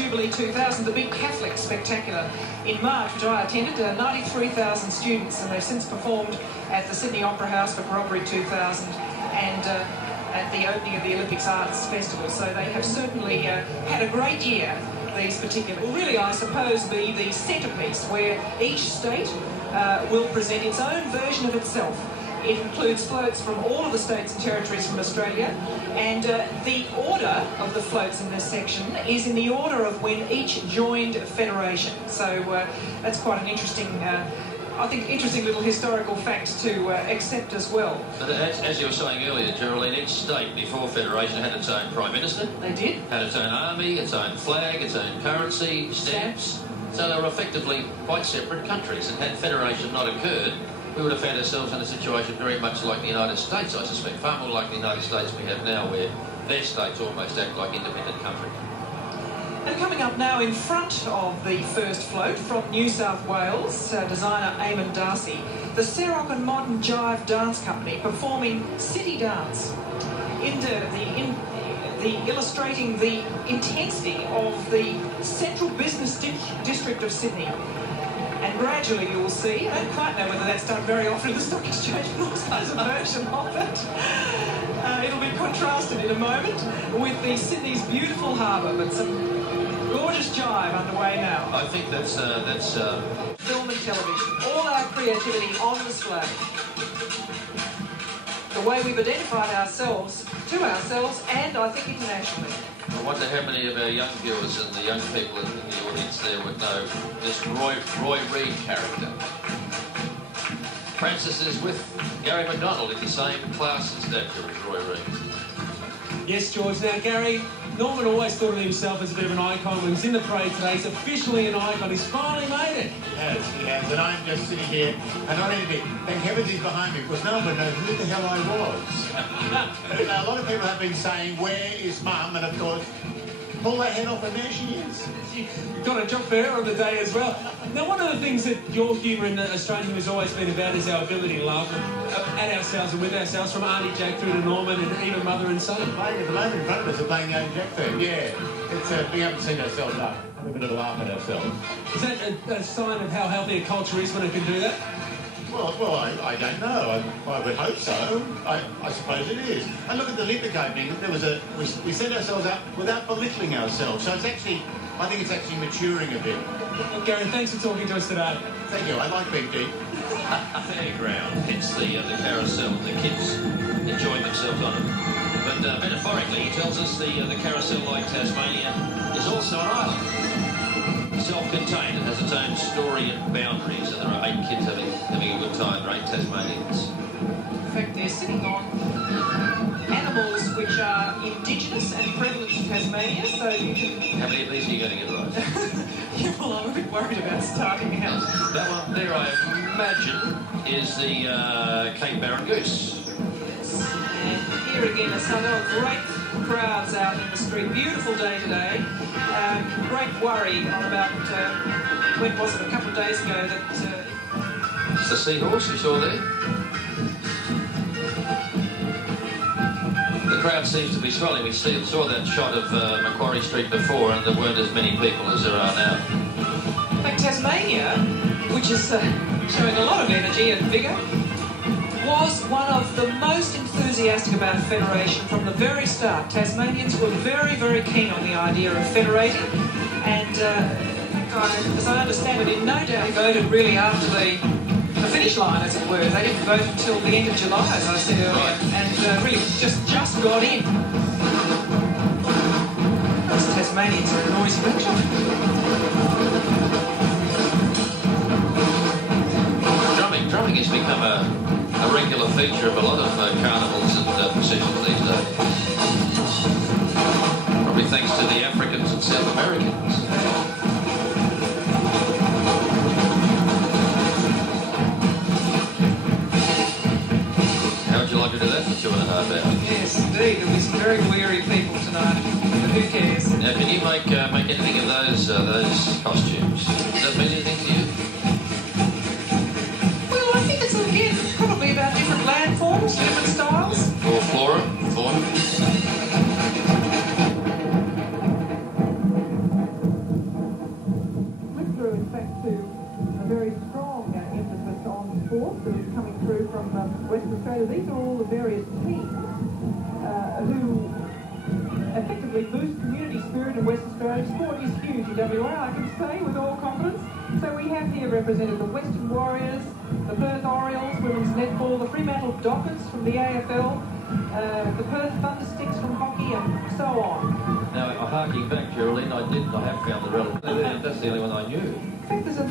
Jubilee 2000, the big Catholic spectacular in March, which I attended, 93,000 students, and they've since performed at the Sydney Opera House for Corroboree 2000 and at the opening of the Olympics Arts Festival. So they have certainly had a great year, these particular, will really, I suppose, be the centrepiece where each state will present its own version of itself. It includes floats from all of the states and territories from Australia, and the order of the floats in this section is in the order of when each joined a federation. So that's quite an interesting, I think, interesting little historical fact to accept as well. But as you were saying earlier, Geraldine, each state before federation had its own Prime Minister. They did. Had its own army, its own flag, its own currency, stamps. So they were effectively quite separate countries, and had federation not occurred, we would have found ourselves in a situation very much like the United States, I suspect, far more like the United States we have now, where their states almost act like independent countries. And coming up now in front of the first float from New South Wales, designer Eamon Darcy, the Serok and Modern Jive Dance Company performing City Dance, illustrating the intensity of the central business district of Sydney. And gradually you will see, I don't quite know whether that's done very often in the Stock Exchange, but also as a version of it. It'll be contrasted in a moment with the Sydney's beautiful harbour, but some gorgeous jive underway now. I think that's film and television, all our creativity on display. The way we've identified ourselves to ourselves and I think internationally. I wonder how many of our young viewers and the young people in the audience there would know this Roy Reid character. Francis is with Gary McDonald in the same class and stature as Roy Reid. Yes, George. Now, Gary, Norman always thought of himself as a bit of an icon. When he's in the parade today, he's officially an icon. He's finally made it. He has. And I'm just sitting here, and I need to be, thank heavens he's behind me, because no one knows who the hell I was. A lot of people have been saying, where is Mum? And of course, pull that head off, and there she is. You've got a job for her on the day as well. Now, one of the things that your humour in Australian humour has always been about is our ability to laugh at ourselves and with ourselves, from Auntie Jack through to Norman and even mother and son. Playing at the moment in front of us are playing the Auntie Jack thing. Yeah, it's being able to send ourselves up, have a bit of a laugh at ourselves. Is that a sign of how healthy a culture is when it can do that? Well, I don't know. I would hope so. I suppose it is. And look at the Olympic opening. There was we sent ourselves up without belittling ourselves. So it's actually, I think it's actually maturing a bit. Well, Gary, thanks for talking to us today. Thank you. I like being deep. Fairground, hence the carousel, the kids enjoying themselves on it. But metaphorically, he tells us the carousel, like Tasmania, is also an island. Self-contained, it has its own story and boundaries, and there are 8 kids having a good time, there are 8 Tasmanians. In fact, they're sitting on animals which are indigenous and prevalent to Tasmania, so you can... How many of these are you going to get right? Yeah, well, I'm a bit worried about starting out. That one there, I imagine, is the Cape Barren goose. And here again, there are great crowds out in the street. Beautiful day today. Great worry on about, when was it, a couple of days ago that... It's the seahorse you saw there. The crowd seems to be swelling. We saw that shot of Macquarie Street before, and there weren't as many people as there are now. In fact, Tasmania, which is showing a lot of energy and vigour, was one of the most enthusiastic about federation from the very start. Tasmanians were very, very keen on the idea of federating, and in fact, as I understand it, in no doubt they voted really after the finish line, as it were. They didn't vote until the end of July, as I said earlier, and really just got in. Those Tasmanians are a noisy bunch. Drumming has become a regular feature of a lot of carnivals and processions these days. Probably thanks to the Africans and South Americans. How would you like to do that for 2.5 hours? Yes, indeed. There'll be some very weary people tonight, but who cares? Now, can you make anything of those costumes? Does that mean anything to you? Well, I think it's, again, probably about different landforms, different styles. Or flora, fauna? that is coming through from Western Australia. These are all the various teams who effectively boost community spirit in Western Australia. Sport is huge in WA, I can say with all confidence. So we have here represented the Western Warriors, the Perth Orioles, women's netball, the Fremantle Dockers from the AFL, the Perth Thundersticks from hockey, and so on. Now, harking back, Geraldine, I have found the relevant. That's the only one I knew. In fact, there's a...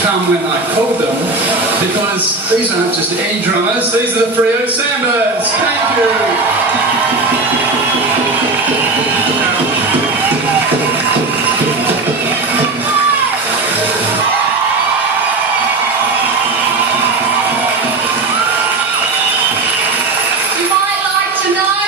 come when I called them, because these aren't just any drummers, these are the Freo Sambas. Thank you. You might like to know